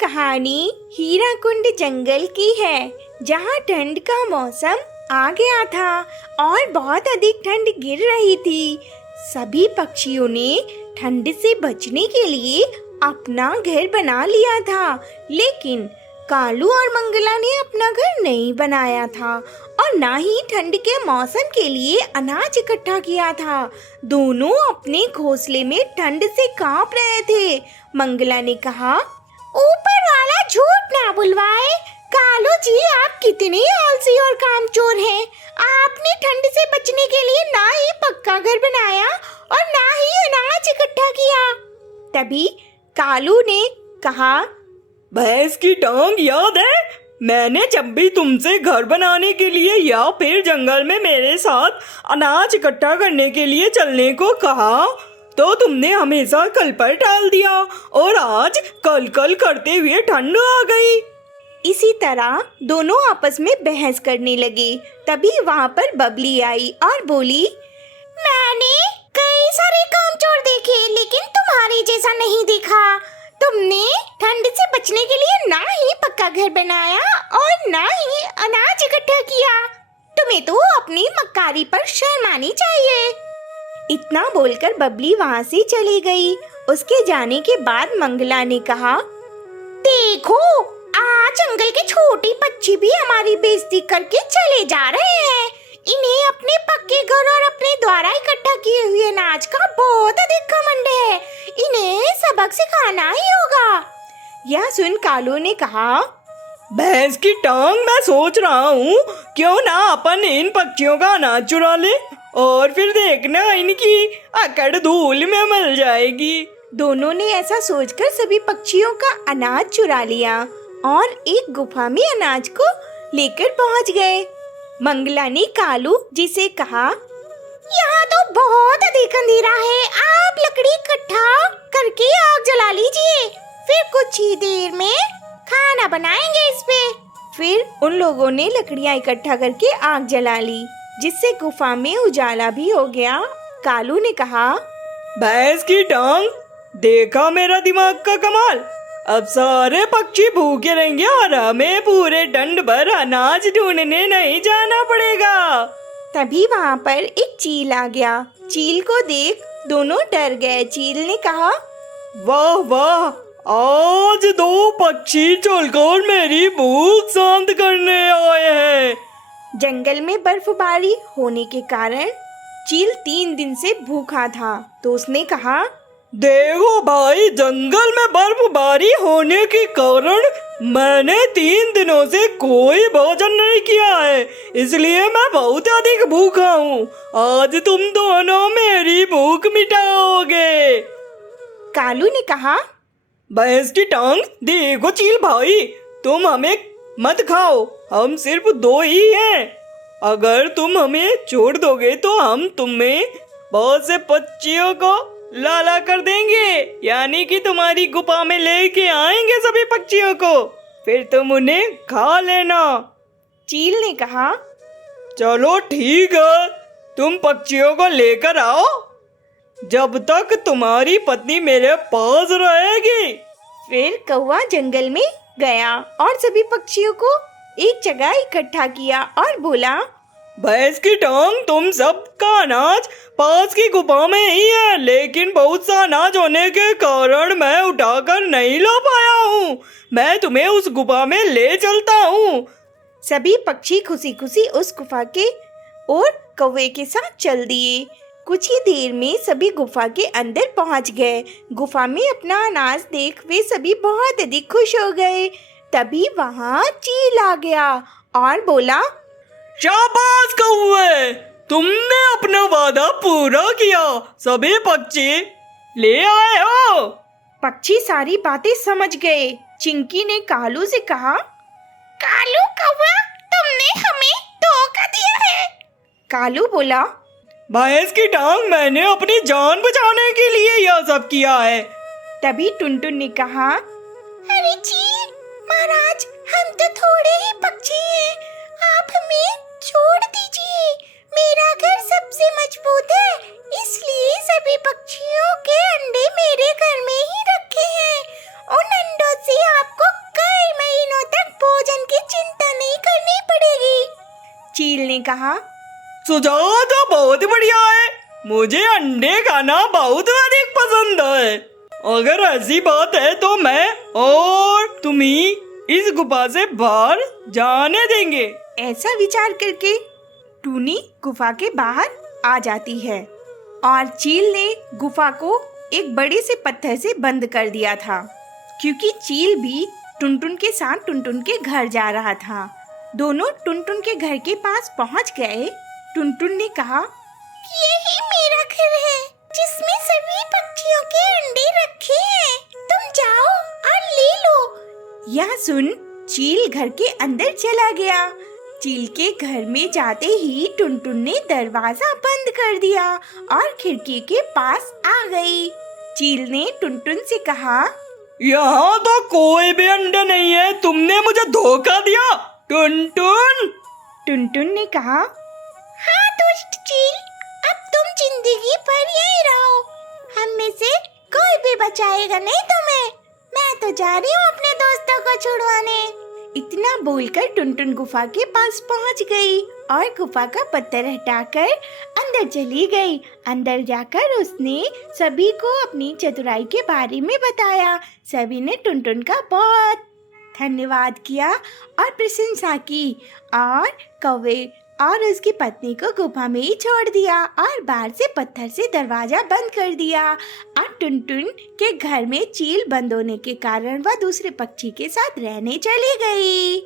कहानी हीराकुंड जंगल की है, जहाँ ठंड का मौसम आ गया था और बहुत अधिक ठंड गिर रही थी। सभी पक्षियों ने ठंड से बचने के लिए अपना घर बना लिया था, लेकिन कालू और मंगला ने अपना घर नहीं बनाया था और ना ही ठंड के मौसम के लिए अनाज इकट्ठा किया था। दोनों अपने घोंसले में ठंड से कांप रहे थे। मंगला ने कहा, ऊपर वाला झूठ ना बुलवाए। कालू जी, आप कितने आलसी और कामचोर हैं। आपने ठंड से बचने के लिए ना ही पक्का घर बनाया और ना ही अनाज इकट्ठा किया। तभी कालू ने कहा, भैंस की टांग याद है? मैंने जब भी तुमसे घर बनाने के लिए या फिर जंगल में मेरे साथ अनाज इकट्ठा करने के लिए चलने को कहा, तो तुमने हमेशा कल पर टाल दिया और आज कल कल करते हुए ठंड आ गई। इसी तरह दोनों आपस में बहस करने लगे। तभी वहाँ पर बबली आई और बोली, मैंने कई सारे कामचोर देखे, लेकिन तुम्हारे जैसा नहीं देखा। तुमने ठंड से बचने के लिए ना ही पक्का घर बनाया और ना ही अनाज इकट्ठा किया। तुम्हें तो अपनी मक्कारी पर शर्म आनी चाहिए। इतना बोलकर बबली वहाँ से चली गई। उसके जाने के बाद मंगला ने कहा, देखो, आज जंगल के छोटे पक्षी भी हमारी बेइज्जती करके चले जा रहे हैं। इन्हें अपने पक्के घर और अपने द्वारा इकट्ठा किए हुए अनाज का बहुत अधिक घमंड है। इन्हें सबक सिखाना ही होगा। यह सुन कालू ने कहा, भैंस की टांग, मैं सोच रहा हूँ क्यों ना अपन इन पक्षियों का अनाज चुरा ले और फिर देखना इनकी अकड़ धूल में मिल जाएगी। दोनों ने ऐसा सोचकर सभी पक्षियों का अनाज चुरा लिया और एक गुफा में अनाज को लेकर पहुंच गए। मंगला ने कालू जी से कहा, यहाँ तो बहुत अधिक अंधेरा है। आप लकड़ी इकट्ठा करके आग जला लीजिए, फिर कुछ ही देर में खाना बनाएंगे इस पे। फिर उन लोगों ने लकड़ियाँ इकट्ठा करके आग जला ली, जिससे गुफा में उजाला भी हो गया। कालू ने कहा, भैंस की टांग, देखा मेरा दिमाग का कमाल। अब सारे पक्षी भूखे रहेंगे और हमें पूरे ठंड भर अनाज ढूंढने नहीं जाना पड़ेगा। तभी वहाँ पर एक चील आ गया। चील को देख दोनों डर गए। चील ने कहा, वाह वाह, आज दो पक्षी चलकर मेरी भूख शांत करने आए हैं। जंगल में बर्फबारी होने के कारण चील 3 दिन से भूखा था, तो उसने कहा, देखो भाई, जंगल में बर्फबारी होने के कारण मैंने 3 दिनों से कोई भोजन नहीं किया है, इसलिए मैं बहुत अधिक भूखा हूँ। आज तुम दोनों मेरी भूख मिटाओगे। कालू ने कहा, भैंस की टांग, देखो चील भाई, तुम हमें मत खाओ, हम सिर्फ 2 ही हैं। अगर तुम हमें छोड़ दोगे तो हम तुम्हें बहुत से पक्षियों को लाला कर देंगे, यानी कि तुम्हारी गुफा में लेके आएंगे सभी पक्षियों को, फिर तुम उन्हें खा लेना। चील ने कहा, चलो ठीक है, तुम पक्षियों को लेकर आओ, जब तक तुम्हारी पत्नी मेरे पास रहेगी। फिर कौवा जंगल में गया और सभी पक्षियों को एक जगह इकट्ठा किया और बोला, भैंस की टांग, तुम सबका अनाज पास की गुफा में ही है, लेकिन बहुत सा अनाज होने के कारण मैं उठाकर नहीं ला पाया हूँ। मैं तुम्हें उस गुफा में ले चलता हूँ। सभी पक्षी खुशी खुशी उस गुफा के और कौवे के साथ चल दिए। कुछ ही देर में सभी गुफा के अंदर पहुँच गए। गुफा में अपना अनाज देख वे सभी बहुत अधिक खुश हो गए। तभी वहाँ चील आ गया और बोला, शाबाश कौवे, तुमने अपना वादा पूरा किया, सभी पक्षी ले आए हो। पक्षी सारी बातें समझ गए। चिंकी ने कालू से कहा, कालू कौवा, तुमने हमें धोखा दिया है। कालू बोला, भैंस की टांग, मैंने अपनी जान बचाने के लिए यह सब किया है। तभी टुनटुन ने कहा, अरे चील महाराज, हम तो थोड़े ही पक्षी हैं, आप हमें छोड़ दीजिए। मेरा घर सबसे मजबूत है, इसलिए सभी पक्षियों के अंडे मेरे घर में ही रखे हैं। उन अंडों से आपको कहा, सुझाव तो बहुत बढ़िया है। मुझे अंडे खाना बहुत अधिक पसंद है। अगर ऐसी बात है तो मैं और तुम्ही इस गुफा से बाहर जाने देंगे। ऐसा विचार करके टूनी गुफा के बाहर आ जाती है और चील ने गुफा को एक बड़े से पत्थर से बंद कर दिया था, क्योंकि चील भी टुनटुन के साथ टुनटुन के घर जा रहा था। दोनों टुनटुन के घर के पास पहुंच गए। टुनटुन ने कहा, यही मेरा घर है जिसमें सभी पक्षियों के अंडे रखे हैं। तुम जाओ और ले लो। यह सुन चील घर के अंदर चला गया। चील के घर में जाते ही टुनटुन ने दरवाजा बंद कर दिया और खिड़की के पास आ गई। चील ने टुनटुन से कहा, यहाँ तो कोई भी अंडे नहीं है, तुमने मुझे धोखा दिया टुनटुन। टुनटुन ने कहा, हाँ दुष्ट चील, अब तुम जिंदगी भर यहीं रहो। हम में से कोई भी बचाएगा नहीं तुम्हें। मैं तो जा रही हूँ अपने दोस्तों को छुड़वाने। इतना बोलकर टुनटुन गुफा के पास पहुँच गई और गुफा का पत्थर हटाकर अंदर चली गई। अंदर जाकर उसने सभी को अपनी चतुराई के बारे में बताया। सभी ने टुनटुन का बहुत धन्यवाद किया और प्रशंसा की और कौवे और उसकी पत्नी को गुफा में ही छोड़ दिया और बाहर से पत्थर से दरवाजा बंद कर दिया। और टुनटुन के घर में चील बंद होने के कारण वह दूसरे पक्षी के साथ रहने चली गई।